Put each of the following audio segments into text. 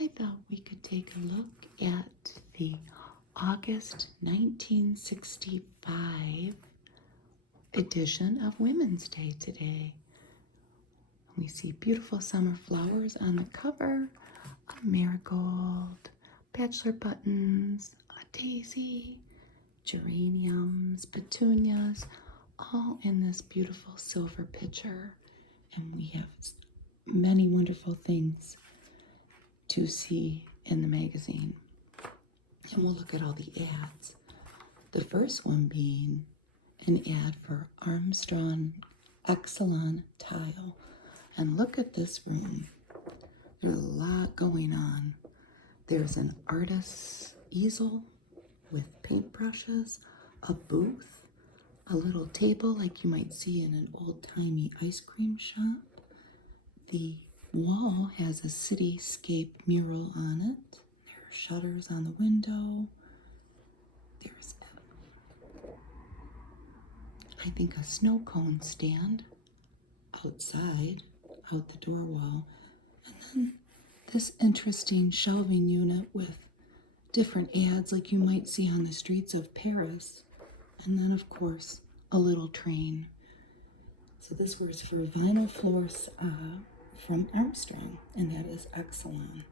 I thought we could take a look at the August 1965 edition of Women's Day today. We see beautiful summer flowers on the cover, a marigold, bachelor buttons, a daisy, geraniums, petunias, all in this beautiful silver pitcher. And we have many wonderful things to see in the magazine. And we'll look at all the ads. The first one being an ad for Armstrong Exelon Tile. And look at this room. There's a lot going on. There's an artist's easel with paintbrushes, a booth, a little table like you might see in an old-timey ice cream shop. The wall has a cityscape mural on it. There are shutters on the window. There's, I think, a snow cone stand outside, out the door wall. And then this interesting shelving unit with different ads like you might see on the streets of Paris. And then, of course, a little train. So this was for vinyl floors from Armstrong, and that is Exelon.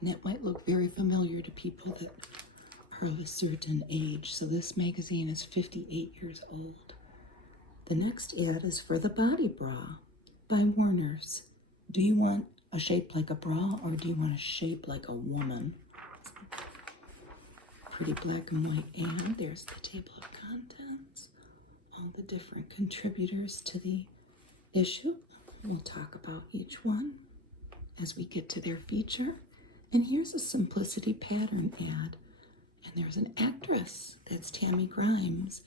And that might look very familiar to people that are of a certain age. So this magazine is 58 years old. The next ad is for the Body Bra by Warner's. Do you want a shape like a bra, or do you want a shape like a woman? Pretty black and white ad. There's the table of contents, all the different contributors to the issue. We'll talk about each one as we get to their feature. And here's a Simplicity pattern ad. And there's an actress. That's Tammy Grimes.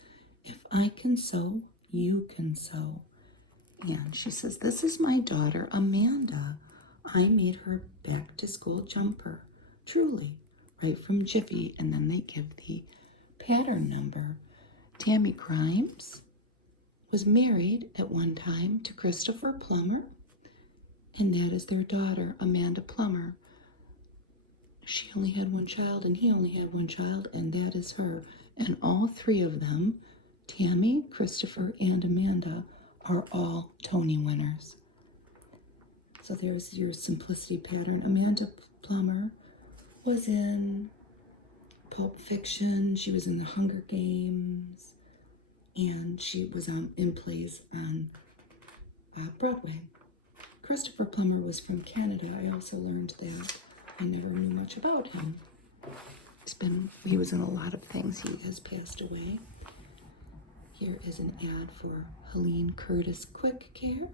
If I can sew, you can sew. And she says, this is my daughter, Amanda. I made her back to school jumper. Truly, right from Jiffy. And then they give the pattern number. Tammy Grimes was married at one time to Christopher Plummer, and that is their daughter, Amanda Plummer. She only had one child, and he only had one child, and that is her. And all three of them, Tammy, Christopher, and Amanda, are all Tony winners. So there's your Simplicity pattern. Amanda Plummer was in Pulp Fiction. She was in The Hunger Games. And she was in plays on Broadway. Christopher Plummer was from Canada. I also learned that. I never knew much about him. He was in a lot of things. He has passed away. Here is an ad for Helene Curtis Quick Care.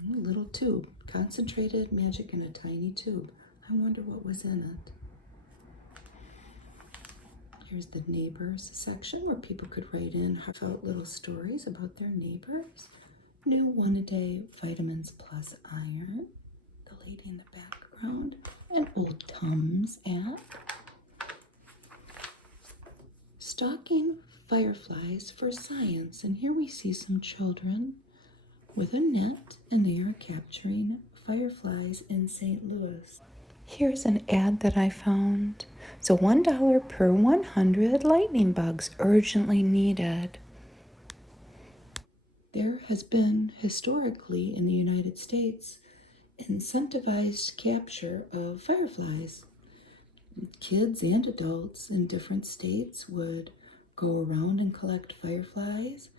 A little tube, concentrated magic in a tiny tube. I wonder what was in it. Here's the neighbors section where people could write in heartfelt little stories about their neighbors. New 1-a-day vitamins plus iron. The lady in the background. An Old Tums ad. Stalking fireflies for science. And here we see some children with a net, and they are capturing fireflies in St. Louis. Here's an ad that I found. So $1 per 100 lightning bugs urgently needed. There has been historically in the United States incentivized capture of fireflies. Kids and adults in different states would go around and collect fireflies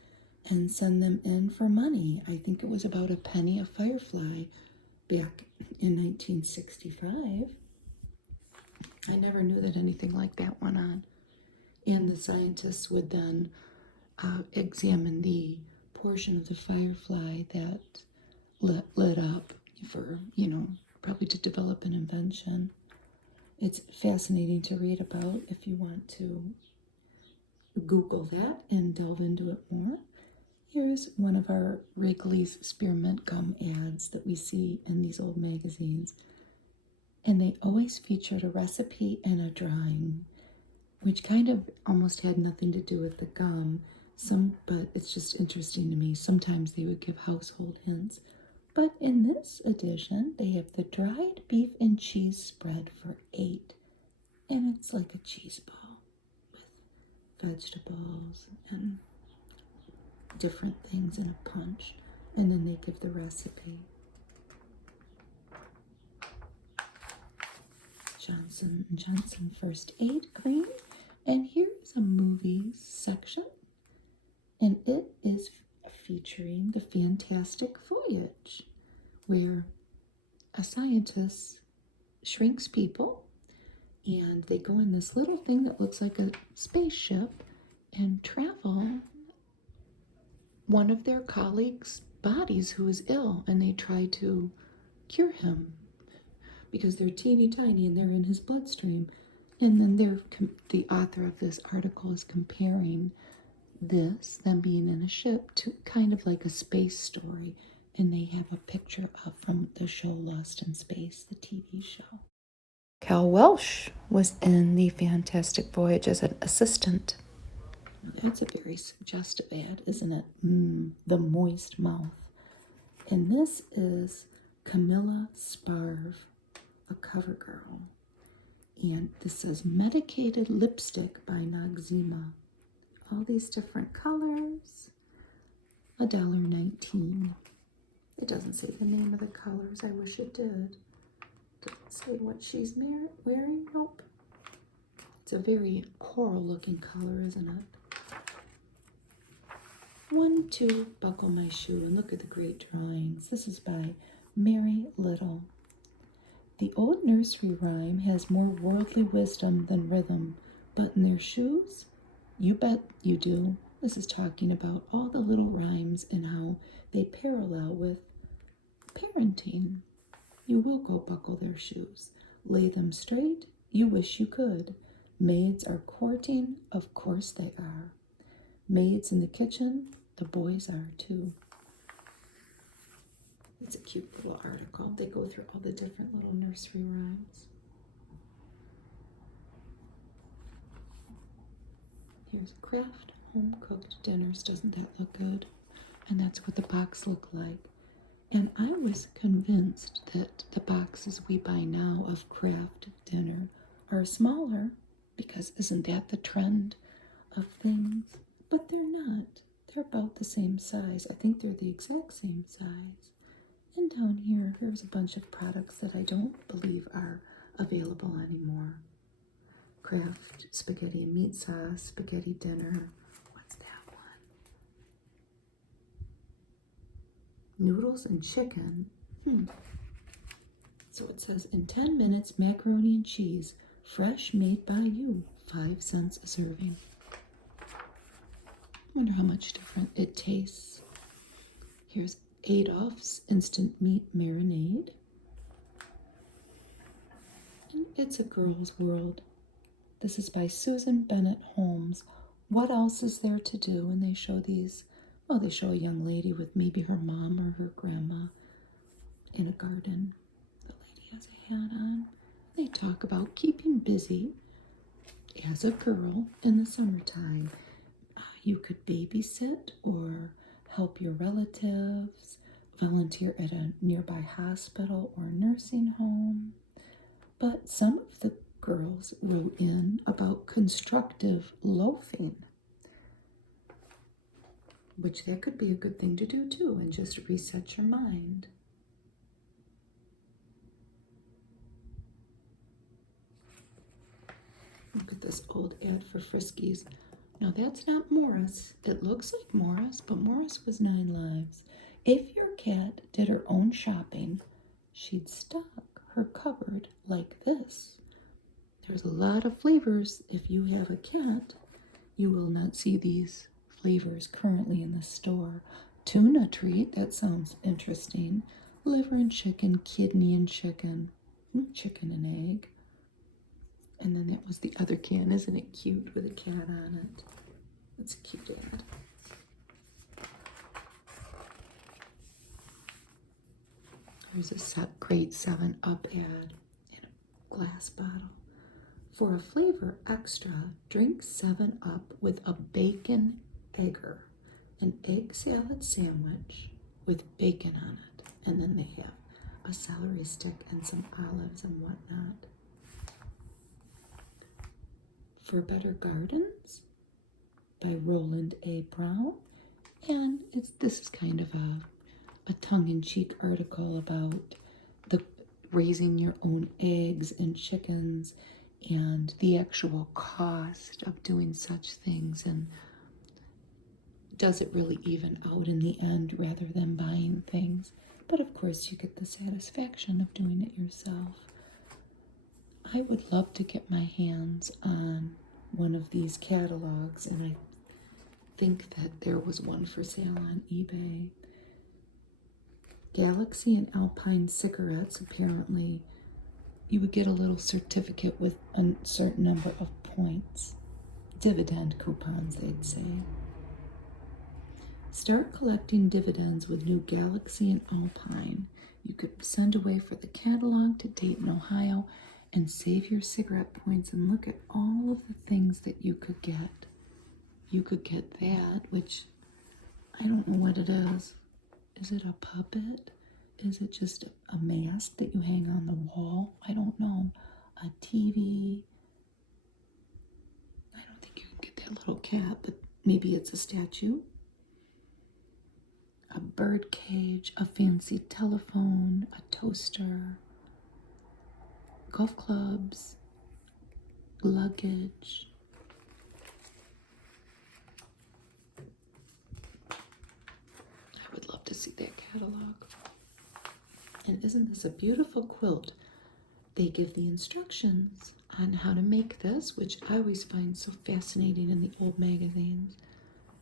and send them in for money. I think it was about a penny a firefly back in 1965. I never knew that anything like that went on. And the scientists would then examine the portion of the firefly that lit up for, probably to develop an invention. It's fascinating to read about if you want to Google that and delve into it more. Here's one of our Wrigley's spearmint gum ads that we see in these old magazines. And they always featured a recipe and a drawing, which kind of almost had nothing to do with the gum. But it's just interesting to me. Sometimes they would give household hints, But in this edition, they have the dried beef and cheese spread for $8. And it's like a cheese ball with vegetables and different things in a punch. And then they give the recipe. Johnson & Johnson First Aid Cream. And here's a movies section. And it is featuring The Fantastic Voyage, where a scientist shrinks people and they go in this little thing that looks like a spaceship and travel one of their colleagues' bodies who is ill, and they try to cure him because they're teeny tiny and they're in his bloodstream. And then the author of this article is comparing them being in a ship, to kind of like a space story. And they have a picture from the show Lost in Space, the TV show. Cal Welsh was in The Fantastic Voyage as an assistant. That's a very suggestive ad, isn't it? The moist mouth. And this is Camilla Sparv, a cover girl. And this says Medicated Lipstick by Noxzema. All these different colors. $1.19. It doesn't say the name of the colors. I wish it did. Doesn't say what she's wearing. Nope. It's a very coral looking color, isn't it? 1, 2, Buckle My Shoe. And look at the great drawings. This is by Mary Little. The old nursery rhyme has more worldly wisdom than rhythm, but in their shoes, you bet you do. This is talking about all the little rhymes and how they parallel with parenting. You will go buckle their shoes. Lay them straight, you wish you could. Maids are courting, of course they are. Maids in the kitchen, the boys are too. It's a cute little article. They go through all the different little nursery rhymes. Here's Kraft Home Cooked Dinners. Doesn't that look good? And that's what the box looked like. And I was convinced that the boxes we buy now of Kraft dinner are smaller, because isn't that the trend of things? But they're not. They're about the same size. I think they're the exact same size. And down here, here's a bunch of products that I don't believe are available anymore. Kraft spaghetti and meat sauce, spaghetti dinner. What's that one? Noodles and chicken. So it says, in 10 minutes, macaroni and cheese, fresh, made by you, 5 cents a serving. Wonder how much different it tastes. Here's Adolph's Instant Meat Marinade. And It's a Girl's World. This is by Susan Bennett Holmes. What else is there to do? And they show these, well, they show a young lady with maybe her mom or her grandma in a garden. The lady has a hat on. They talk about keeping busy as a girl in the summertime. You could babysit or help your relatives, volunteer at a nearby hospital or nursing home. But some of the girls wrote in about constructive loafing, which that could be a good thing to do too, and just reset your mind. Look at this old ad for Friskies. Now that's not Morris. It looks like Morris, but Morris was 9 Lives. If your cat did her own shopping, she'd stock her cupboard like this. There's a lot of flavors. If you have a cat, you will not see these flavors currently in the store. Tuna treat, that sounds interesting. Liver and chicken, kidney and chicken, chicken and egg. And then that was the other can. Isn't it cute with a cat on it? It's a cute ad. There's a great 7-Up ad in a glass bottle. For a flavor extra, drink 7-Up with a bacon egger, an egg salad sandwich with bacon on it. And then they have a celery stick and some olives and whatnot. For Better Gardens by Roland A. Brown. And this is kind of a tongue-in-cheek article about the raising your own eggs and chickens and the actual cost of doing such things, and does it really even out in the end rather than buying things. But of course you get the satisfaction of doing it yourself. I would love to get my hands on one of these catalogs, and I think that there was one for sale on eBay. Galaxy and Alpine cigarettes, apparently you would get a little certificate with a certain number of points. Dividend coupons, they'd say. Start collecting dividends with new Galaxy and Alpine. You could send away for the catalog to Dayton, Ohio, and save your cigarette points, and look at all of the things that you could get. You could get that, which I don't know what it is. Is it a puppet? Is it just a mask that you hang on the wall? I don't know. A TV. I don't think you can get that little cat, but maybe it's a statue. A bird cage, a fancy telephone, a toaster, golf clubs, luggage. I would love to see that catalog. And isn't this a beautiful quilt? They give the instructions on how to make this, which I always find so fascinating in the old magazines,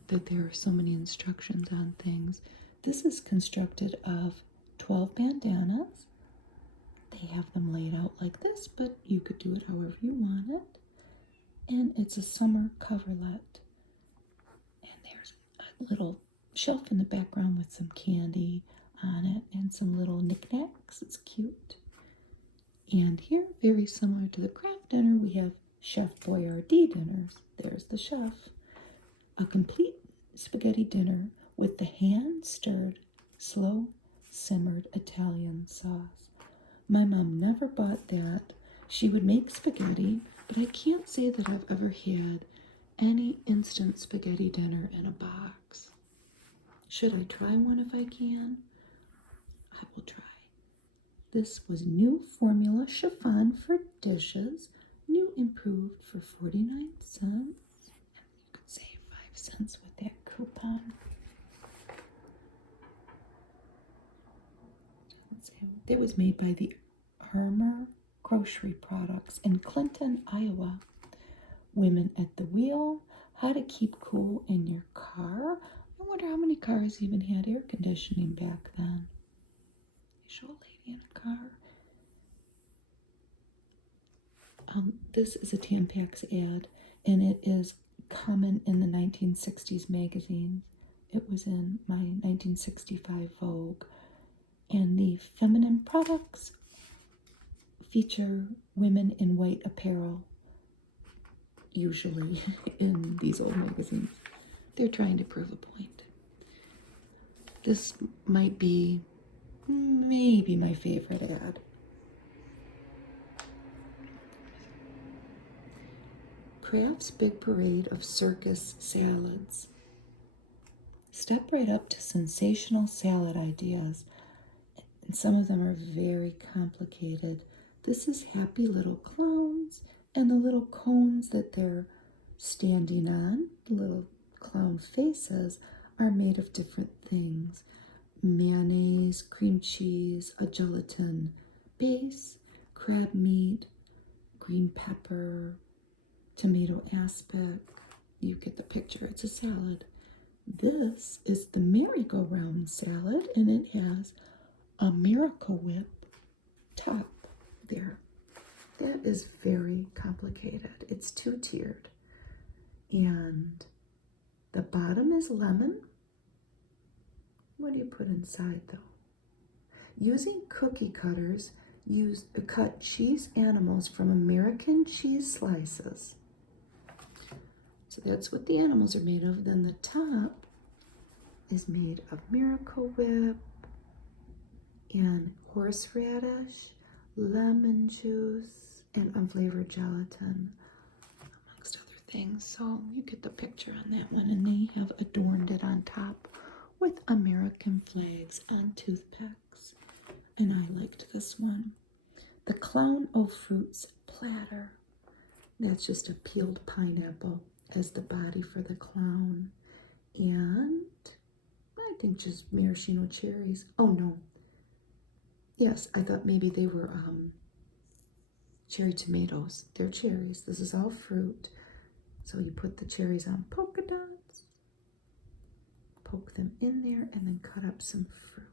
that there are so many instructions on things. This is constructed of 12 bandanas. They have them laid out like this, but you could do it however you want it. And it's a summer coverlet. And there's a little shelf in the background with some candy on it and some little knickknacks. It's cute. And here, very similar to the craft dinner, we have Chef Boyardee dinners. There's the chef. A complete spaghetti dinner with the hand-stirred, slow-simmered Italian sauce. My mom never bought that. She would make spaghetti, but I can't say that I've ever had any instant spaghetti dinner in a box. Should I try one if I can? I will try. This was new formula chiffon for dishes, new improved for 49 cents. You could save 5 cents with that coupon. It was made by the Hermer Grocery Products in Clinton, Iowa. Women at the wheel, how to keep cool in your car. I wonder how many cars even had air conditioning back then. They show a lady in a car. This is a Tampax ad, and it is common in the 1960s magazines. It was in my 1965 Vogue. And the feminine products feature women in white apparel, usually in these old magazines. They're trying to prove a point. This might be maybe my favorite ad. Kraft's Big Parade of Circus Salads. Step right up to sensational salad ideas, and some of them are very complicated. This is Happy Little Clowns, and the little cones that they're standing on, the little clown faces, are made of different things. Mayonnaise, cream cheese, a gelatin base, crab meat, green pepper, tomato aspic. You get the picture. It's a salad. This is the merry-go-round salad, and it has a Miracle Whip top there. That is very complicated. It's two-tiered. And the bottom is lemon. What do you put inside, though? Using cookie cutters, cut cheese animals from American cheese slices. So that's what the animals are made of. Then the top is made of Miracle Whip, and horseradish, lemon juice, and unflavored gelatin, amongst other things. So you get the picture on that one. And they have adorned it on top with American flags on toothpicks. And I liked this one. The Clown of Fruits platter. That's just a peeled pineapple as the body for the clown. And I think just maraschino cherries. Oh no. Yes, I thought maybe they were cherry tomatoes. They're cherries. This is all fruit. So you put the cherries on polka dots, poke them in there, and then cut up some fruit.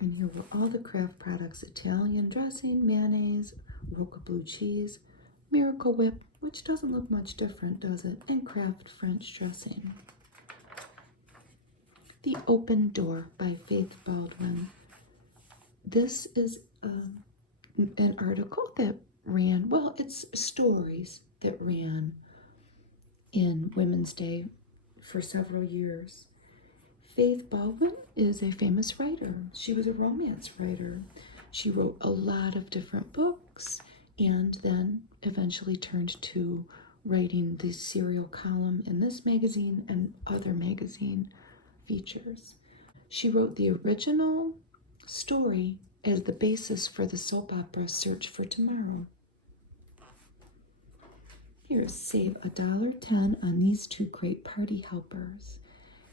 And here were all the Kraft products: Italian dressing, mayonnaise, Roca blue cheese, Miracle Whip, which doesn't look much different, does it? And Kraft French dressing. The Open Door by Faith Baldwin. This is an article that ran, well, it's stories that ran in Women's Day for several years. Faith Baldwin is a famous writer. She was a romance writer. She wrote a lot of different books and then eventually turned to writing the serial column in this magazine and other magazine features. She wrote the original story as the basis for the soap opera Search for Tomorrow. Here's save $1.10 on these two great party helpers.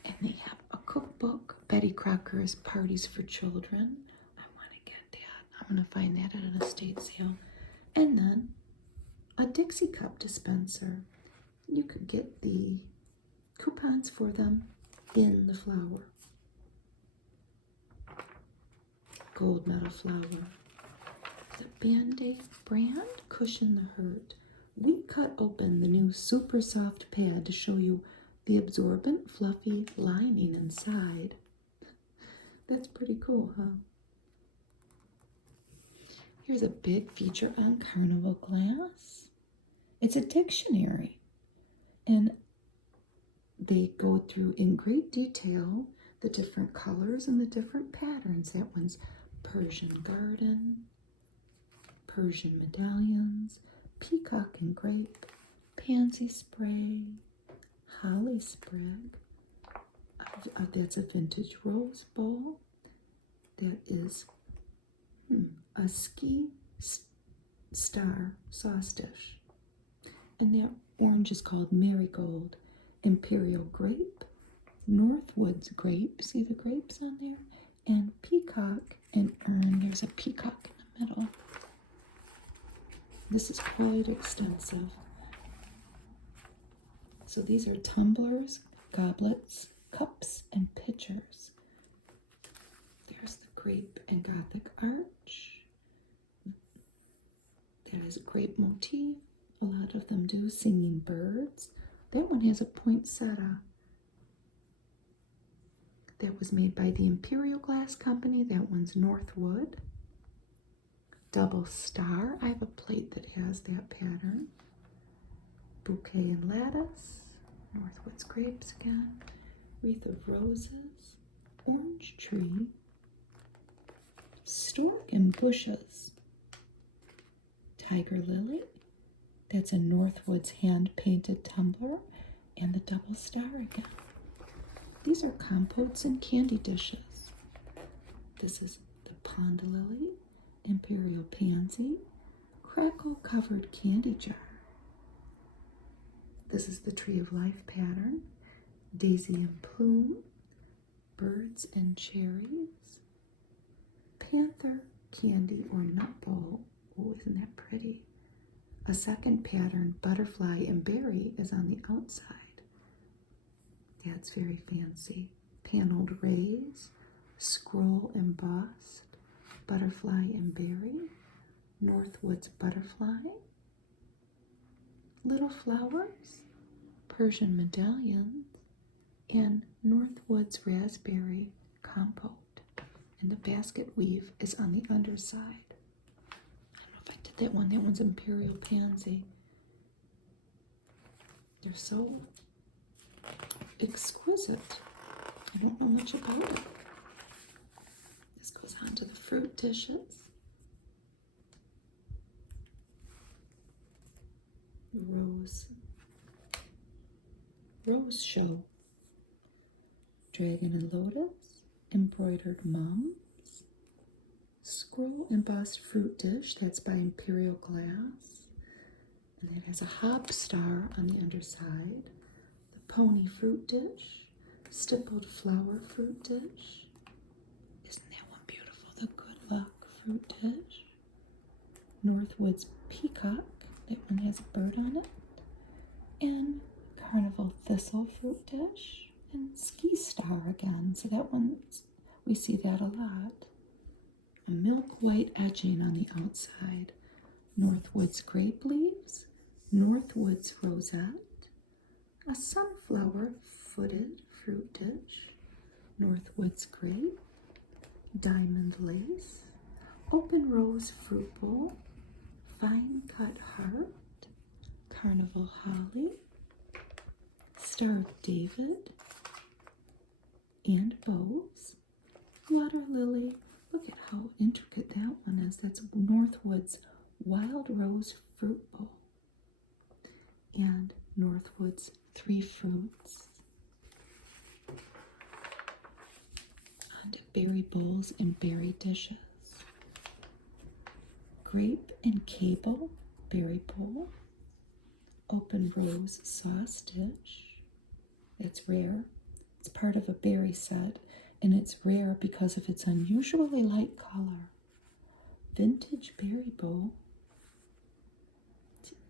And they have a cookbook, Betty Crocker's Parties for Children. I want to get that. I'm going to find that at an estate sale. And then a Dixie cup dispenser. You could get the coupons for them in the flower. Gold medal flower. The Band-Aid brand, Cushion the Hurt. We cut open the new super soft pad to show you the absorbent, fluffy lining inside. That's pretty cool, huh? Here's a big feature on Carnival glass. It's a dictionary. And they go through in great detail the different colors and the different patterns. That one's Persian garden, Persian medallions, peacock and grape, pansy spray, holly sprig. That's a vintage rose bowl. That is a ski star sauce dish. And that orange is called marigold. Imperial grape, Northwoods grape. See the grapes on there? And peacock and urn. There's a peacock in the middle. This is quite extensive. So these are tumblers, goblets, cups, and pitchers. There's the grape and Gothic arch. That is a grape motif. A lot of them do. Singing birds. That one has a poinsettia. That was made by the Imperial Glass Company. That one's Northwood. Double star. I have a plate that has that pattern. Bouquet and lattice. Northwood's grapes again. Wreath of roses. Orange tree. Stork and bushes. Tiger lily. That's a Northwoods hand-painted tumbler, and the double star again. These are compotes and candy dishes. This is the pond lily, imperial pansy, crackle-covered candy jar. This is the tree of life pattern, daisy and plume, birds and cherries, panther candy or nut bowl. Oh, isn't that pretty? A second pattern, butterfly and berry, is on the outside. That's very fancy. Paneled rays, scroll embossed, butterfly and berry, Northwoods butterfly, little flowers, Persian medallions, and Northwoods raspberry compote. And the basket weave is on the underside. I did that one. That one's Imperial Pansy. They're so exquisite. I don't know much about it. This goes on to the fruit dishes. Rose show. Dragon and lotus, embroidered mums, scroll embossed fruit dish, that's by Imperial Glass, and it has a hob star on the underside. The pony fruit dish, stippled flower fruit dish. Isn't that one beautiful? The good luck fruit dish. Northwoods peacock, that one has a bird on it, and carnival thistle fruit dish. And ski star again, so that one, we see that a lot. A milk white edging on the outside. Northwoods grape leaves, Northwoods rosette, a sunflower footed fruit dish, Northwoods grape, diamond lace, open rose fruit bowl, fine cut heart, carnival holly, Star of David, and bows, water lily. Look at how intricate that one is. That's Northwoods wild rose fruit bowl and Northwoods three fruits. On to berry bowls and berry dishes. Grape and cable berry bowl, open rose sauce dish. It's rare. It's part of a berry set, and it's rare because of its unusually light color. Vintage berry bowl,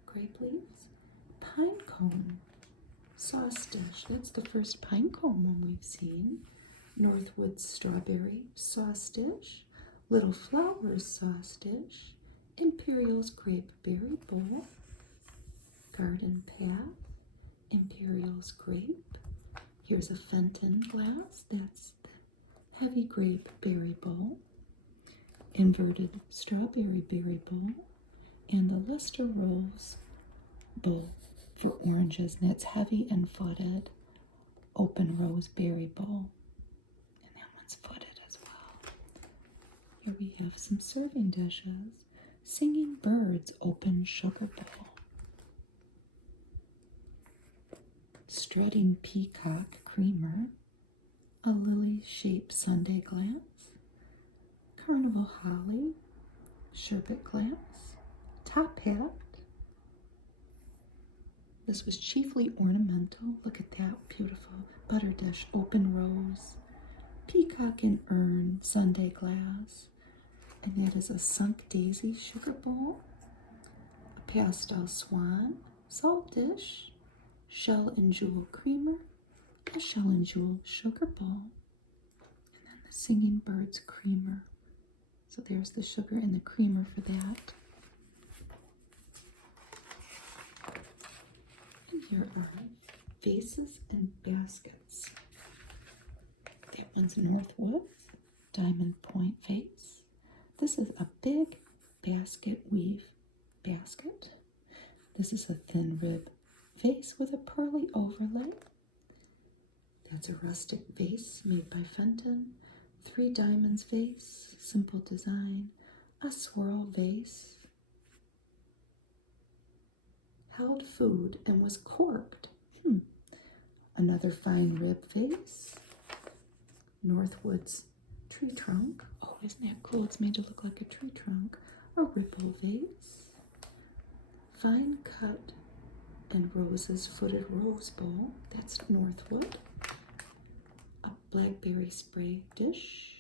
grape leaves, pine cone sauce dish. That's the first pine cone one we've seen. Northwoods strawberry sauce dish, Little Flowers sauce dish, Imperial's grape berry bowl, garden path, Imperial's grape. Here's a Fenton glass, that's the heavy grape berry bowl, inverted strawberry berry bowl, and the Lester Rose bowl for oranges, and that's heavy and footed, open rose berry bowl, and that one's footed as well. Here we have some serving dishes, Singing Birds open sugar bowl, Strutting Peacock creamer, a lily-shaped sundae glass, Carnival holly, sherbet glass, top hat. This was chiefly ornamental. Look at that beautiful butter dish, open rose, peacock and urn sundae glass, and that is a sunk daisy sugar bowl, a pastel swan salt dish, shell and jewel creamer, a shell and jewel sugar bowl, and then the Singing Birds creamer. So there's the sugar and the creamer for that. And here are vases and baskets. That one's Northwoods diamond point vase. This is a big basket weave basket. This is a thin rib vase with a pearly overlay. That's a rustic vase made by Fenton. 3 diamonds vase, simple design. A swirl vase. Held food and was corked. Another fine rib vase. Northwoods tree trunk. Oh, isn't that cool? It's made to look like a tree trunk. A ripple vase. Fine cut and roses footed rose bowl. That's Northwood. A blackberry spray dish.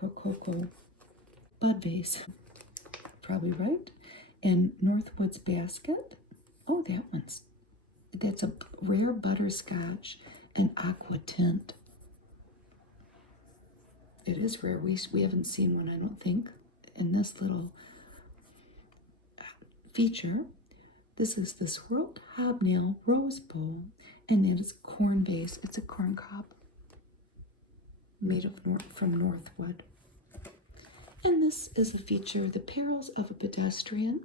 Rococo bud vase. Probably right. And Northwood's basket. Oh, that's a rare butterscotch and aqua tint. It is rare. We haven't seen one, I don't think, in this little feature. This is the swirled hobnail rose bowl, and that is corn vase. It's a corn cob made of from Northwood. And this is a feature, the perils of a pedestrian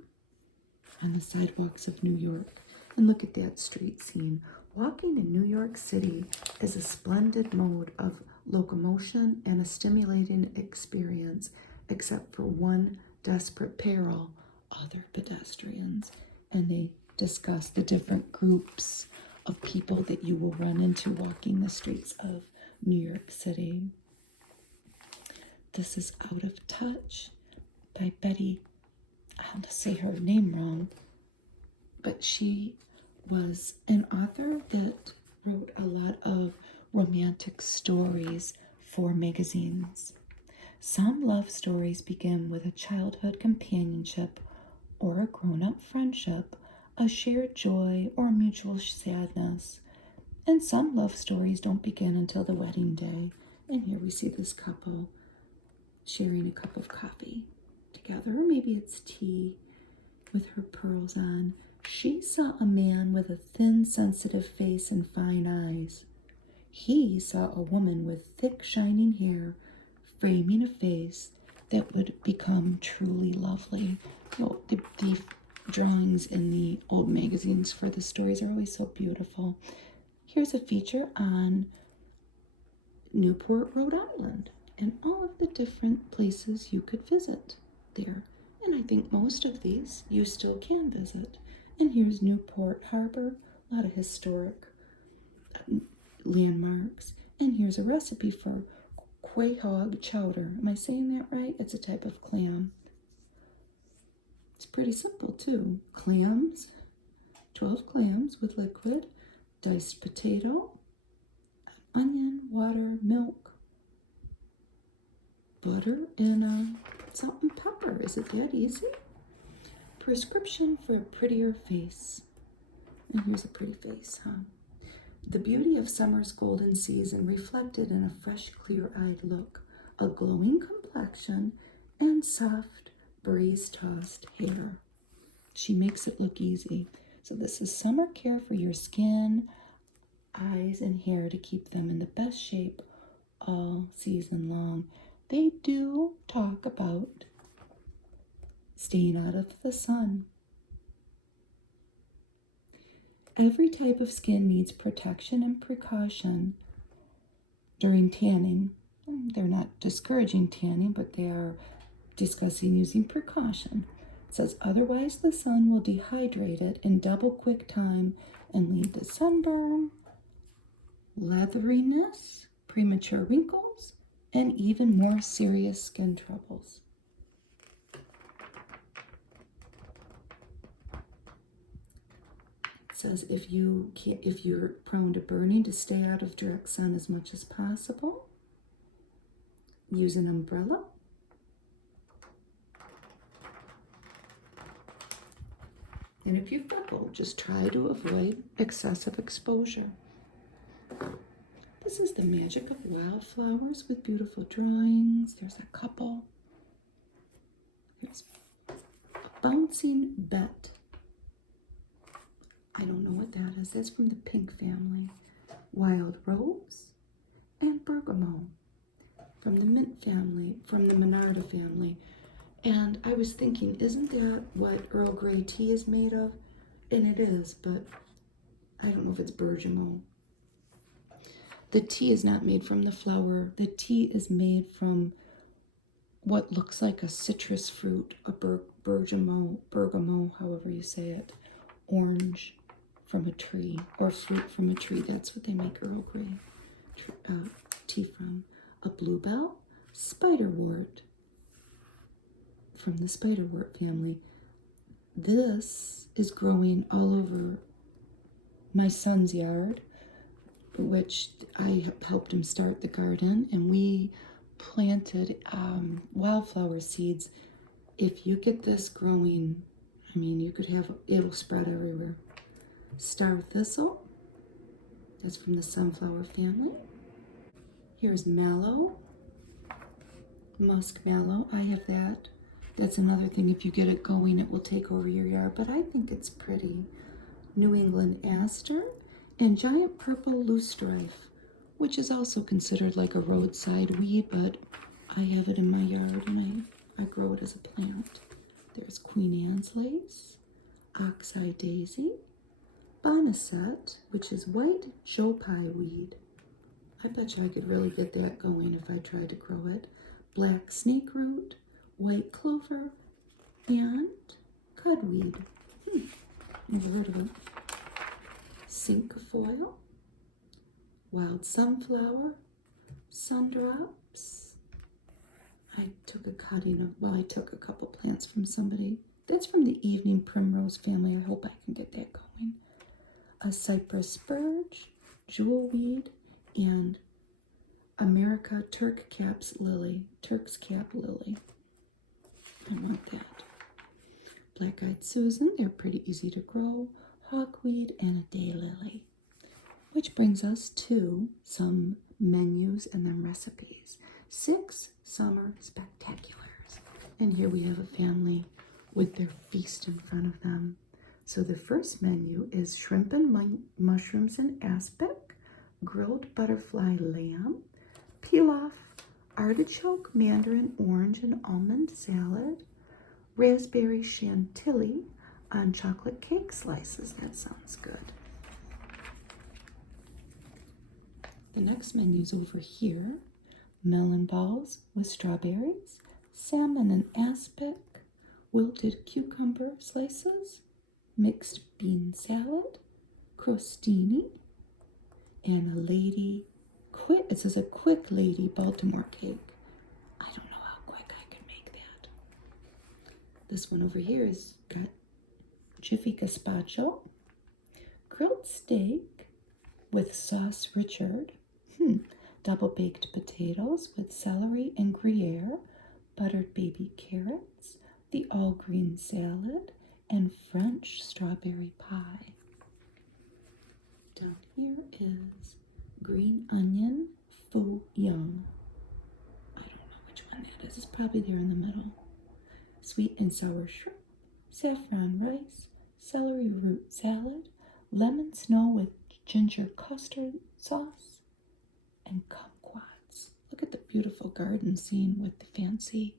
on the sidewalks of New York. And look at that street scene. Walking in New York City is a splendid mode of locomotion and a stimulating experience, except for one desperate peril, other pedestrians. And they discuss the different groups of people that you will run into walking the streets of New York City. This is Out of Touch by Betty. I'll say her name wrong, but she was an author that wrote a lot of romantic stories for magazines. Some love stories begin with a childhood companionship or a grown-up friendship, a shared joy or mutual sadness. And some love stories don't begin until the wedding day. And here we see this couple sharing a cup of coffee together, or maybe it's tea with her pearls on. She saw a man with a thin, sensitive face and fine eyes. He saw a woman with thick, shining hair, framing a face that would become truly lovely. Well, the drawings in the old magazines for the stories are always so beautiful. Here's a feature on Newport, Rhode Island, and all of the different places you could visit there. And I think most of these you still can visit. And here's Newport Harbor, a lot of historic landmarks. And here's a recipe for quahog chowder. Am I saying that right? It's a type of clam. It's pretty simple too. Clams, 12 clams with liquid, diced potato, onion, water, milk, butter, and salt and pepper. Is it that easy? Prescription for a prettier face. And here's a pretty face, huh? The beauty of summer's golden season reflected in a fresh, clear-eyed look, a glowing complexion, and soft, breeze-tossed hair. She makes it look easy. So this is summer care for your skin, eyes, and hair to keep them in the best shape all season long. They do talk about staying out of the sun. Every type of skin needs protection and precaution during tanning. They're not discouraging tanning, but they are discussing using precaution. It says, otherwise the sun will dehydrate it in double quick time and lead to sunburn, leatheriness, premature wrinkles, and even more serious skin troubles. It says if you're prone to burning, to stay out of direct sun as much as possible. Use an umbrella. And if you freckle, just try to avoid excessive exposure. This is the magic of wildflowers with beautiful drawings. There's a couple. There's a bouncing bet. I don't know what that is. That's from the pink family. Wild rose and bergamot from the mint family, from the Monarda family. And I was thinking, isn't that what Earl Grey tea is made of? And it is, but I don't know if it's bergamot. The tea is not made from the flower. The tea is made from what looks like a citrus fruit, a bergamot, however you say it, orange from a tree, or fruit from a tree. That's what they make Earl Grey tea from. A bluebell, spiderwort from the spiderwort family. This is growing all over my son's yard, which I helped him start the garden, and we planted wildflower seeds. If you get this growing, I mean, you could have, it'll spread everywhere. Star thistle, that's from the sunflower family. Here's mallow, musk mallow. I have that. That's another thing, if you get it going, it will take over your yard, but I think it's pretty. New England aster and giant purple loosestrife, which is also considered like a roadside weed, but I have it in my yard and I grow it as a plant. There's Queen Anne's lace, oxeye daisy, boneset, which is white joe pie weed. I bet you I could really get that going if I tried to grow it. Black snake root, white clover, and cudweed. Never heard of it. Cinquefoil, wild sunflower, sundrops. I took a couple plants from somebody. That's from the evening primrose family. I hope I can get that going. A cypress spurge, jewelweed, and America Turk's cap lily. I want that. Black-eyed Susan, they're pretty easy to grow. Hawkweed and a daylily. Which brings us to some menus and then recipes. 6 summer spectaculars. And here we have a family with their feast in front of them. So the first menu is shrimp and mushrooms and aspic, grilled butterfly lamb, pilaf, artichoke, mandarin, orange, and almond salad, raspberry chantilly on chocolate cake slices. That sounds good. The next menu's over here. Melon balls with strawberries, salmon and aspic, wilted cucumber slices, mixed bean salad, crostini, and it says a quick lady Baltimore cake. I don't know how quick I can make that. This one over here is got jiffy gazpacho, grilled steak with sauce Richard, double baked potatoes with celery and Gruyere, buttered baby carrots, the all green salad, and French strawberry pie. Down here is green onion faux young. I don't know which one that is. It's probably there in the middle. Sweet and sour shrimp, saffron rice, celery root salad, lemon snow with ginger custard sauce, and kumquats. Look at the beautiful garden scene with the fancy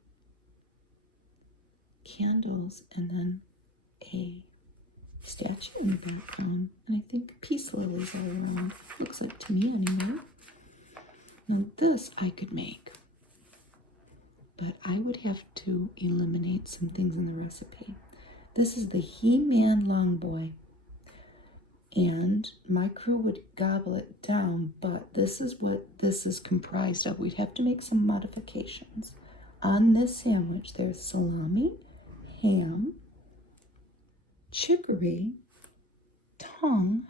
candles and then a statue in the background. And I think peace lilies all around. Looks like to me anyway. Now this I could make, but I would have to eliminate some things in the recipe. This is the He-Man Long Boy. And my crew would gobble it down, but this is what this is comprised of. We'd have to make some modifications. On this sandwich, there's salami, ham, chicory, tongue,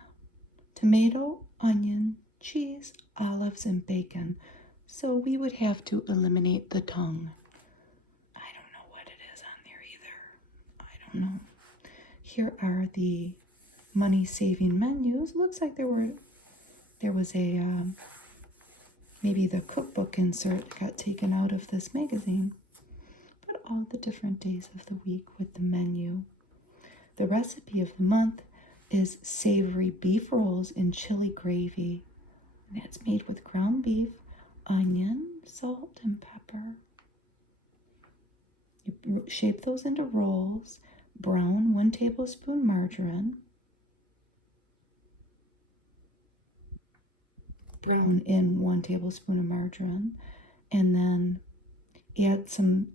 tomato, onion, cheese, olives, and bacon. So we would have to eliminate the tongue. I don't know what it is on there either. I don't know. Here are the money-saving menus. Looks like there was a maybe the cookbook insert got taken out of this magazine. But all the different days of the week with the menu. The recipe of the month is savory beef rolls in chili gravy. And that's made with ground beef, onion, salt, and pepper. You shape those into rolls. Brown 1 tablespoon margarine. Brown in 1 tablespoon of margarine. And then add some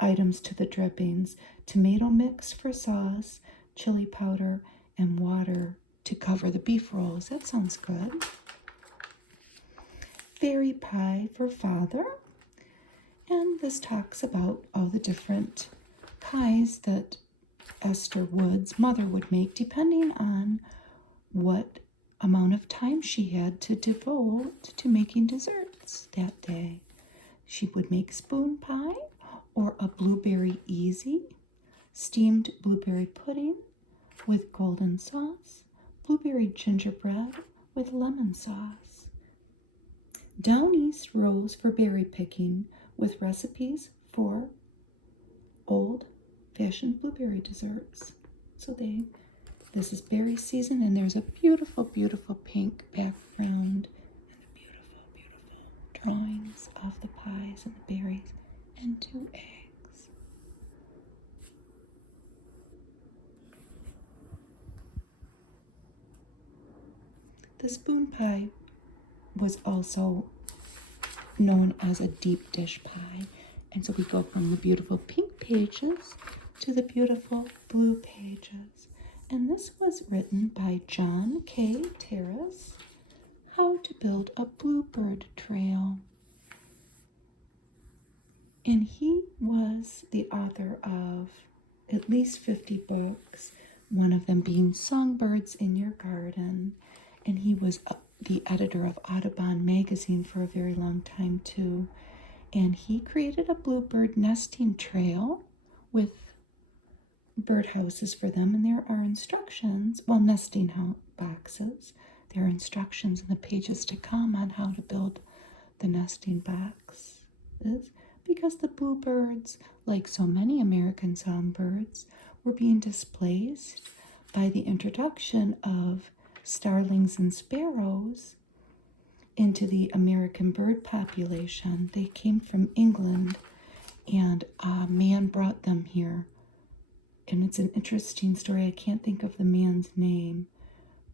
items to the drippings. Tomato mix for sauce, chili powder, and water to cover the beef rolls. That sounds good. Fairy pie for father. And this talks about all the different pies that Esther Wood's mother would make depending on what amount of time she had to devote to making desserts that day. She would make spoon pie or a blueberry easy, steamed blueberry pudding with golden sauce, blueberry gingerbread with lemon sauce. Down East rolls for berry picking with recipes for old-fashioned blueberry desserts. So this is berry season, and there's a beautiful, beautiful pink background and the beautiful, beautiful drawings of the pies and the berries and 2 eggs. The spoon pie was also known as a deep dish pie. And so we go from the beautiful pink pages to the beautiful blue pages. And this was written by John K. Terrace, How to Build a Bluebird Trail. And he was the author of at least 50 books, one of them being Songbirds in Your Garden. And he was the editor of Audubon magazine for a very long time too. And he created a bluebird nesting trail with birdhouses for them. And there are instructions, well, nesting boxes. There are instructions in the pages to come on how to build the nesting boxes, because the bluebirds, like so many American songbirds, were being displaced by the introduction of starlings and sparrows into the American bird population. They came from England, and a man brought them here. And it's an interesting story. I can't think of the man's name,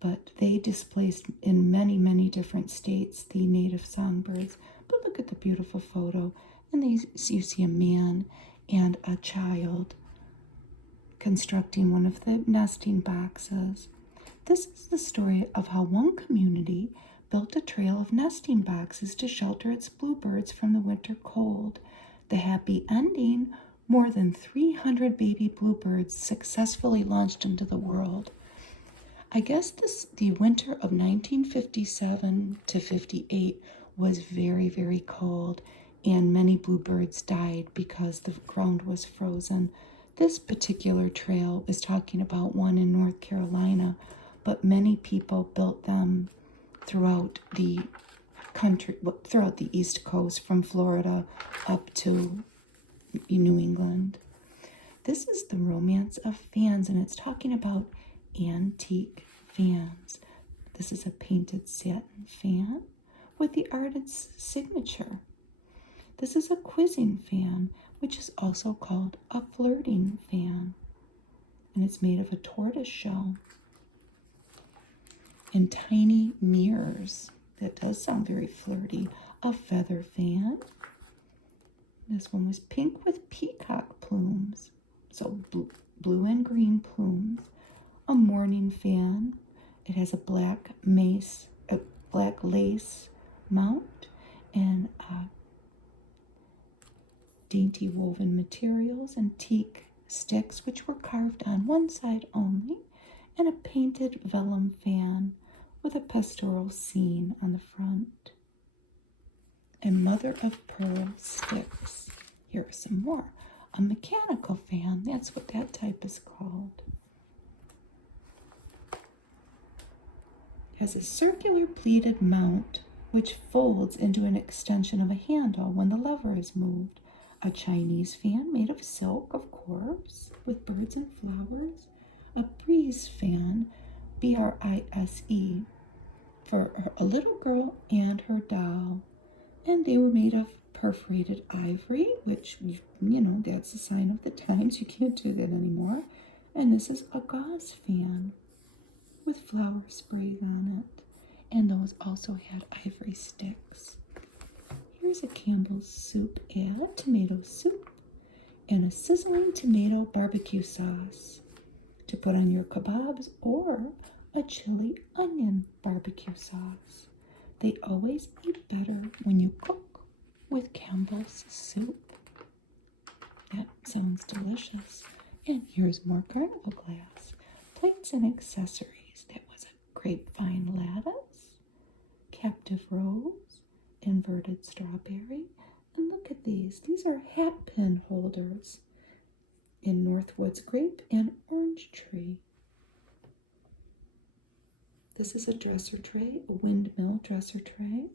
but they displaced in many, many different states the native songbirds. But look at the beautiful photo. And you see a man and a child constructing one of the nesting boxes. This is the story of how one community built a trail of nesting boxes to shelter its bluebirds from the winter cold. The happy ending: more than 300 baby bluebirds successfully launched into the world. I guess the winter of 1957 to 58 was very, very cold, and many bluebirds died because the ground was frozen. This particular trail is talking about one in North Carolina, but many people built them throughout the country, throughout the East Coast, from Florida up to New England. This is The Romance of Fans, and it's talking about antique fans. This is a painted satin fan with the artist's signature. This is a quizzing fan, which is also called a flirting fan, and it's made of a tortoise shell. And tiny mirrors. That does sound very flirty. A feather fan. This one was pink with peacock plumes, so blue and green plumes. A morning fan. It has a black lace mount, and dainty woven materials and teak sticks, which were carved on one side only, and a painted vellum fan with a pastoral scene on the front. And mother of pearl sticks. Here are some more. A mechanical fan, that's what that type is called. It has a circular pleated mount which folds into an extension of a handle when the lever is moved. A Chinese fan made of silk, of course, with birds and flowers. A breeze fan, B-R-I-S-E, for a little girl and her doll. And they were made of perforated ivory, which, that's a sign of the times. You can't do that anymore. And this is a gauze fan with flower sprays on it. And those also had ivory sticks. Here's a Campbell's soup ad, tomato soup, and a sizzling tomato barbecue sauce to put on your kebabs, or a chili onion barbecue sauce. They always eat better when you cook with Campbell's soup. That sounds delicious. And here's more Carnival glass, plates and accessories. That was a grapevine lattice, captive rose, inverted strawberry. And look at these. These are hat pin holders in Northwoods grape and orange tree. This is a dresser tray, a windmill dresser tray.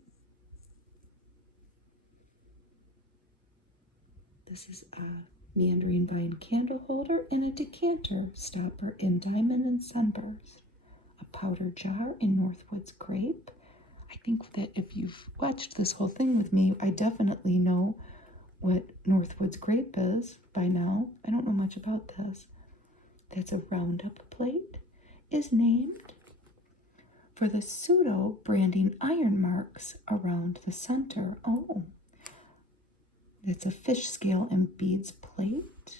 This is a mandarin vine candle holder and a decanter stopper in diamond and sunburst. A powder jar in Northwoods grape. I think that if you've watched this whole thing with me, I definitely know what Northwoods grape is by now. I don't know much about this. That's a Roundup plate. Is named for the pseudo branding iron marks around the center. Oh, it's a fish scale and beads plate,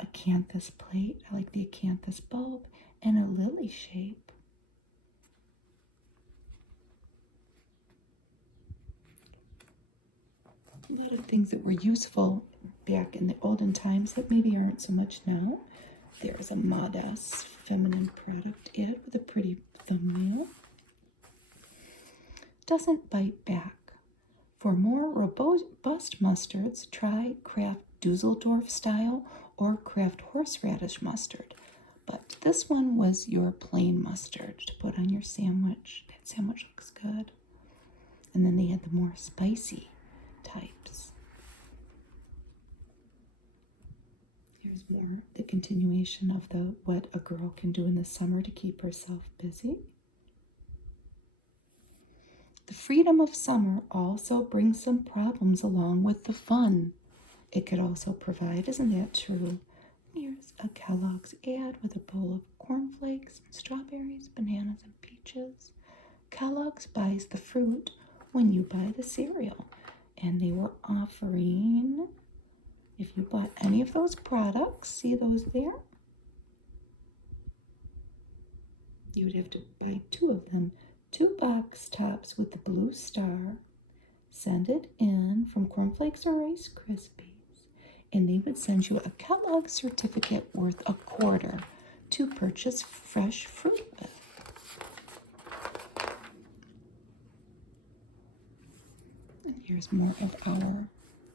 acanthus plate. I like the acanthus bulb, and a lily shape. A lot of things that were useful back in the olden times that maybe aren't so much now. There's a modest feminine product ad with a pretty thumbnail. Doesn't bite back. For more robust mustards, try Kraft Dusseldorf style or Kraft horseradish mustard. But this one was your plain mustard to put on your sandwich. That sandwich looks good. And then they had the more spicy types. Here's more, the continuation of the what a girl can do in the summer to keep herself busy. The freedom of summer also brings some problems along with the fun it could also provide. Isn't that true? Here's a Kellogg's ad with a bowl of cornflakes, strawberries, bananas, and peaches. Kellogg's buys the fruit when you buy the cereal. And they were offering, if you bought any of those products, see those there? You would have to buy 2 of them. 2 box tops with the blue star. Send it in from Cornflakes or Rice Krispies. And they would send you a Kellogg certificate worth $0.25 to purchase fresh fruit with. And here's more of our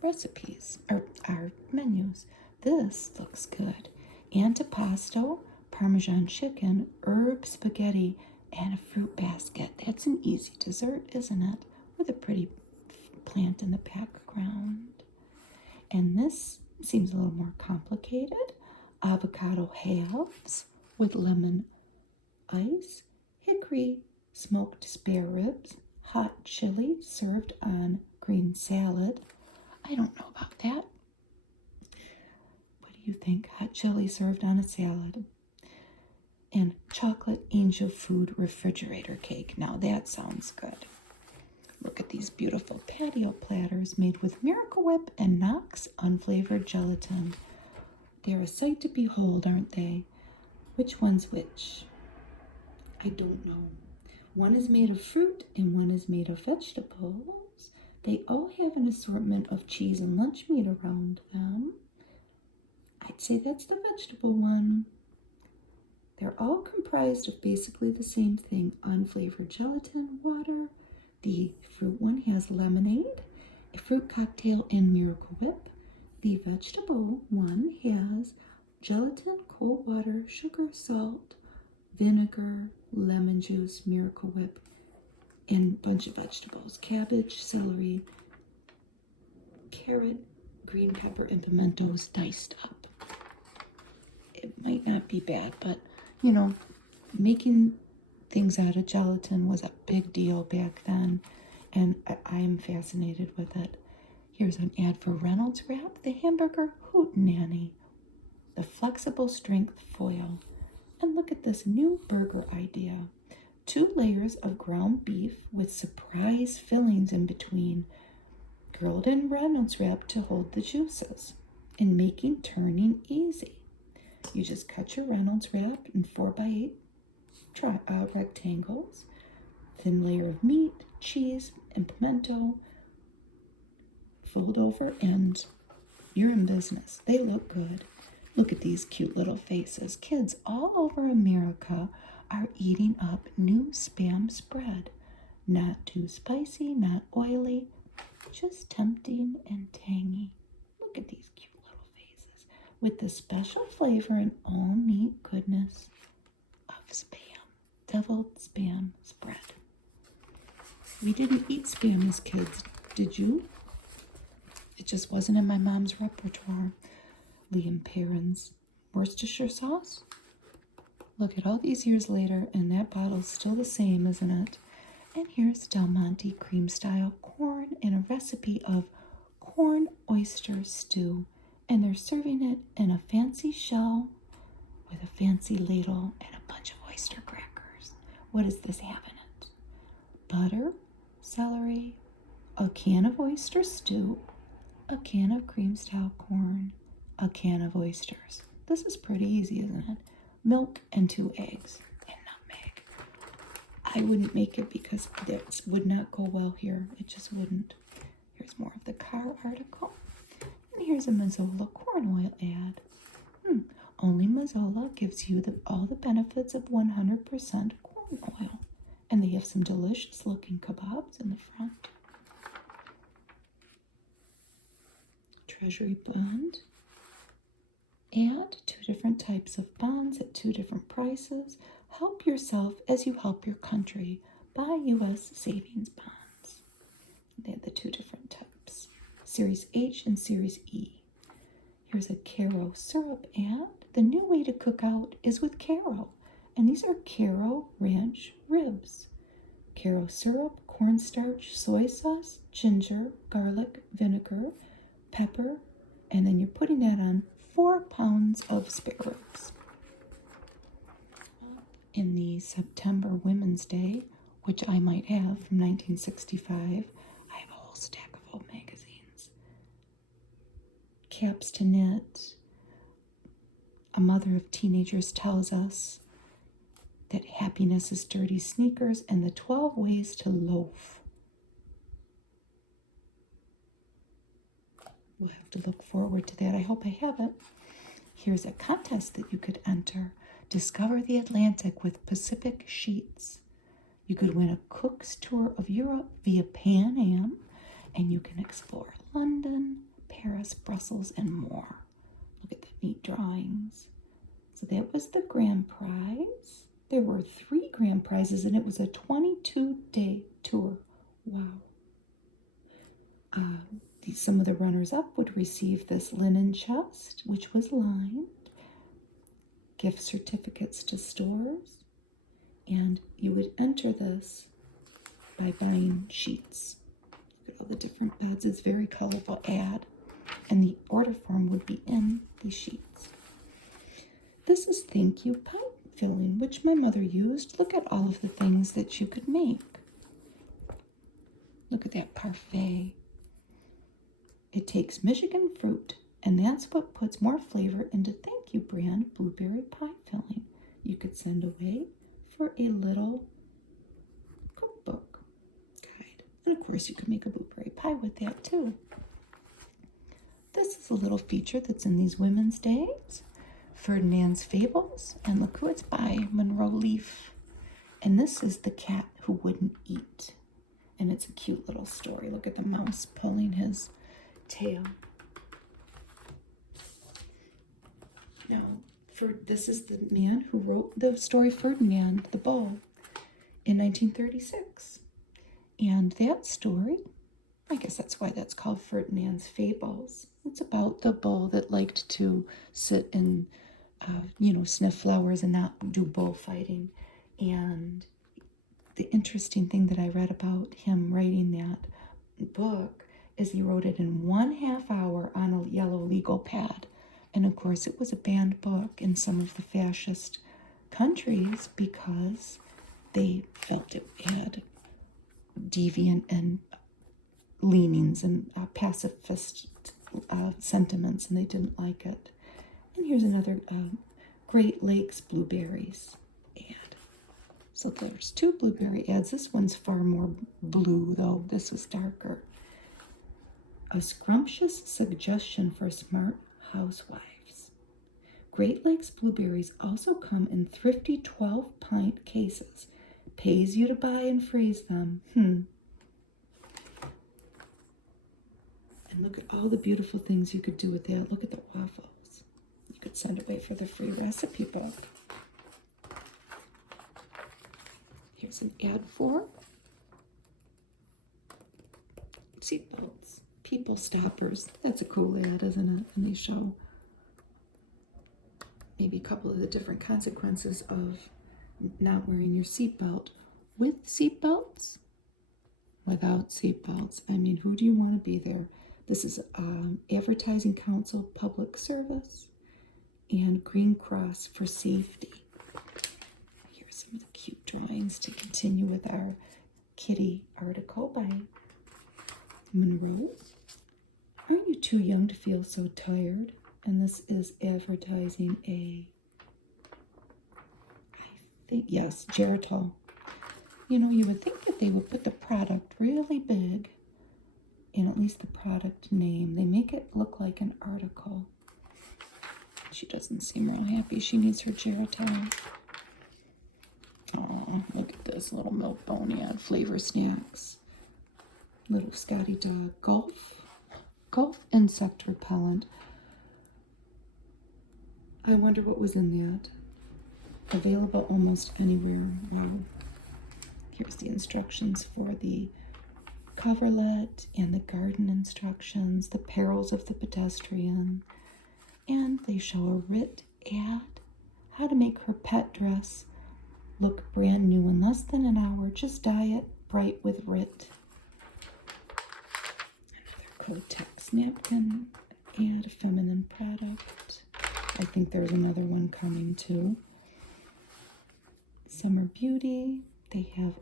recipes, or our menus. This looks good. Antipasto, Parmesan chicken, herb spaghetti, and a fruit basket. That's an easy dessert, isn't it? With a pretty plant in the background. And this seems a little more complicated. Avocado halves with lemon ice, hickory smoked spare ribs, hot chili served on green salad. I don't know about that. What do you think? Hot chili served on a salad. And chocolate angel food refrigerator cake. Now that sounds good. Look at these beautiful patio platters made with Miracle Whip and Knox unflavored gelatin. They're a sight to behold, aren't they? Which one's which? I don't know. One is made of fruit and one is made of vegetables. They all have an assortment of cheese and lunch meat around them. I'd say that's the vegetable one. They're all comprised of basically the same thing, unflavored gelatin, water. The fruit one has lemonade, a fruit cocktail, and Miracle Whip. The vegetable one has gelatin, cold water, sugar, salt, vinegar, lemon juice, Miracle Whip, and a bunch of vegetables, cabbage, celery, carrot, green pepper, and pimentos diced up. It might not be bad, but you know, making things out of gelatin was a big deal back then, and I am fascinated with it. Here's an ad for Reynolds Wrap, the hamburger hootenanny, the flexible strength foil. And look at this new burger idea. 2 layers of ground beef with surprise fillings in between, grilled in Reynolds Wrap to hold the juices, and making turning easy. You just cut your Reynolds Wrap in 4x8 rectangles, thin layer of meat, cheese, and pimento, fold over, and you're in business. They look good. Look at these cute little faces. Kids all over America are eating up new Spam spread. Not too spicy, not oily, just tempting and tangy. Look at these cute little faces with the special flavor and all meat goodness of Spam. Deviled Spam spread. We didn't eat Spam as kids, did you? It just wasn't in my mom's repertoire. Liam Perrin's Worcestershire sauce. Look at all these years later, and that bottle's still the same, isn't it? And here's Del Monte cream style corn and a recipe of corn oyster stew. And they're serving it in a fancy shell with a fancy ladle and a bunch of oyster crackers. What does this have in it? butter, celery, a can of oyster stew, a can of cream stout corn, a can of oysters. This is pretty easy, isn't it? Milk and 2 eggs and nutmeg. I wouldn't make it because that would not go well here. It just wouldn't. Here's more of the car article. And here's a Mazola corn oil ad. Only Mazola gives you all the benefits of 100% corn oil. And they have some delicious looking kebabs in the front. Treasury bond. Add 2 different types of bonds at 2 different prices. Help yourself as you help your country. Buy U.S. savings bonds. They have the 2 different types, Series H and Series E. Here's a Caro syrup ad. The new way to cook out is with Caro. And these are Caro Ranch ribs. Caro syrup, cornstarch, soy sauce, ginger, garlic, vinegar, pepper, and then you're putting that on 4 pounds of spare ribs. In the September Women's Day, which I might have from 1965, I have a whole stack of old magazines. Caps to Knit. A mother of teenagers tells us that happiness is dirty sneakers and the 12 ways to loaf. We'll have to look forward to that. I hope I have it. Here's a contest that you could enter. Discover the Atlantic with Pacific Sheets. You could win a cook's tour of Europe via Pan Am, and you can explore London, Paris, Brussels, and more. Look at the neat drawings. So that was the grand prize. There were 3 grand prizes, and it was a 22-day tour. Wow. Some of the runners-up would receive this linen chest, which was lined, gift certificates to stores, and you would enter this by buying sheets. Look at all the different beds. It's a very colorful ad, and the order form would be in the sheets. This is thank you pipe filling, which my mother used. Look at all of the things that you could make. Look at that parfait. It takes Michigan fruit, and that's what puts more flavor into Thank You brand blueberry pie filling. You could send away for a little cookbook guide. And of course, you could make a blueberry pie with that too. This is a little feature that's in these Women's Days. Ferdinand's Fables, and look who it's by, Monroe Leaf. And this is the cat who wouldn't eat. And it's a cute little story. Look at the mouse pulling his tail. Now, this is the man who wrote the story Ferdinand the Bull in 1936. And that story, I guess that's why that's called Ferdinand's Fables. It's about the bull that liked to sit and, sniff flowers and not do bullfighting. And the interesting thing that I read about him writing that book is he wrote it in 1/2 hour on a yellow legal pad. And of course, it was a banned book in some of the fascist countries because they felt it had deviant and leanings and pacifist sentiments, and they didn't like it. And here's another Great Lakes blueberries ad. So there's 2 blueberry ads. This one's far more blue, though. This was darker. A scrumptious suggestion for smart housewives. Great Lakes blueberries also come in thrifty 12-pint cases. Pays you to buy and freeze them. And look at all the beautiful things you could do with that. Look at the waffles. You could send away for the free recipe book. Here's an ad for seatbelts. People stoppers. That's a cool ad, isn't it? And they show maybe a couple of the different consequences of not wearing your seatbelt. With seatbelts, without seatbelts. I mean, who do you want to be there? This is Advertising Council Public Service and Green Cross for Safety. Here's some of the cute drawings to continue with our Kitty article by Monroe. Aren't you too young to feel so tired? And this is advertising yes, Geritol. You know, you would think that they would put the product really big, and at least the product name. They make it look like an article. She doesn't seem real happy. She needs her Geritol. Oh, look at this little milk bone ad. Flavor snacks. Little Scotty dog. Gulf insect repellent. I wonder what was in that. Available almost anywhere. Wow. Here's the instructions for the coverlet and the garden instructions, the perils of the pedestrian. And they show a Rit ad. How to make her pet dress look brand new in less than an hour. Just dye it bright with Rit. Another Kotex napkin and a feminine product. I think there's another one coming too. Summer Beauty. They have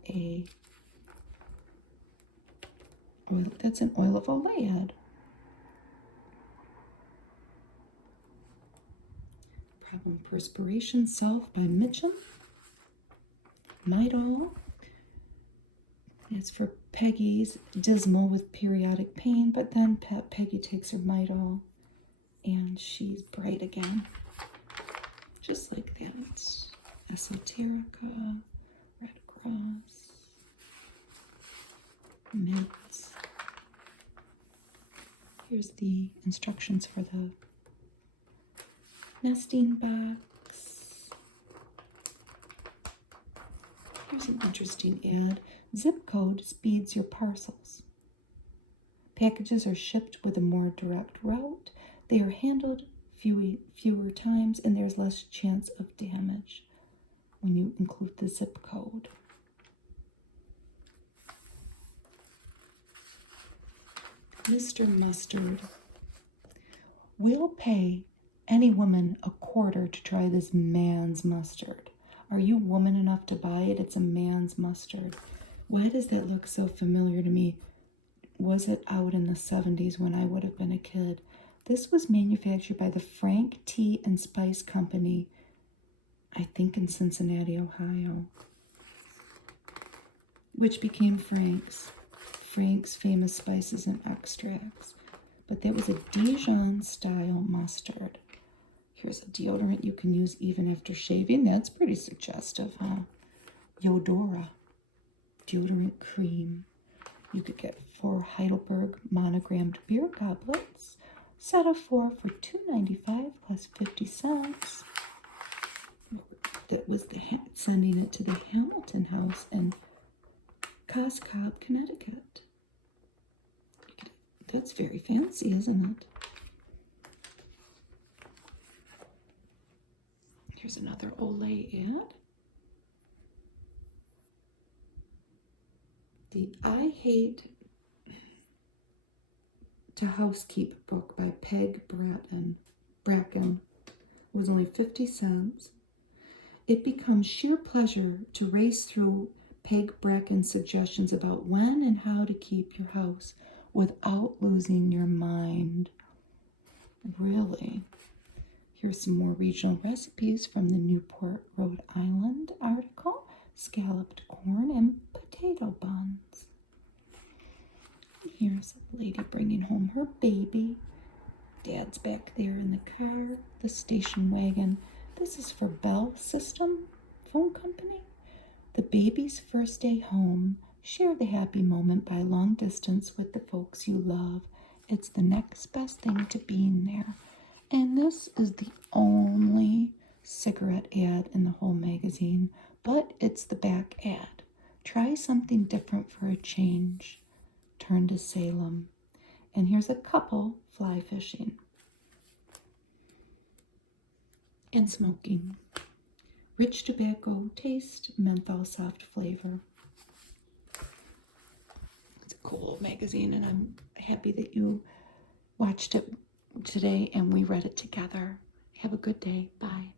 that's an oil of Olay ad. Problem Perspiration Self by Mitchum. Midol. It's for Peggy's dismal with periodic pain, but then Peggy takes her Midol and she's bright again. Just like that. Esoterica, Red Cross, Mints. Here's the instructions for the nesting box. Here's an interesting ad. Zip code speeds your parcels. Packages are shipped with a more direct route. They are handled fewer times, and there's less chance of damage when you include the zip code. Mr. Mustard. We'll pay any woman $1/4 to try this man's mustard. Are you woman enough to buy it? It's a man's mustard. Why does that look so familiar to me? Was it out in the 70s when I would have been a kid? This was manufactured by the Frank Tea and Spice Company, I think in Cincinnati, Ohio, which became Frank's famous spices and extracts. But that was a Dijon-style mustard. Here's a deodorant you can use even after shaving. That's pretty suggestive, huh? Yodora deodorant cream. You could get 4 Heidelberg monogrammed beer goblets. Set of 4 for $2.95 plus 50 cents. That was sending it to the Hamilton House in Coscob, Connecticut. That's very fancy, isn't it? Here's another Olay ad. The I Hate to Housekeep book by Peg Bracken was only 50 cents. It becomes sheer pleasure to race through Peg Bracken's suggestions about when and how to keep your house without losing your mind. Really? Here's some more regional recipes from the Newport, Rhode Island article. Scalloped corn and potato buns. Here's a lady bringing home her baby. Dad's back there in the car, the station wagon. This is for Bell System Phone Company. The baby's first day home. Share the happy moment by long distance with the folks you love. It's the next best thing to being there. And this is the only cigarette ad in the whole magazine, but it's the back ad. Try something different for a change. Turn to Salem. And here's a couple fly fishing and smoking. Rich tobacco taste, menthol soft flavor. It's a cool magazine, and I'm happy that you watched it today and we read it together. Have a good day. Bye.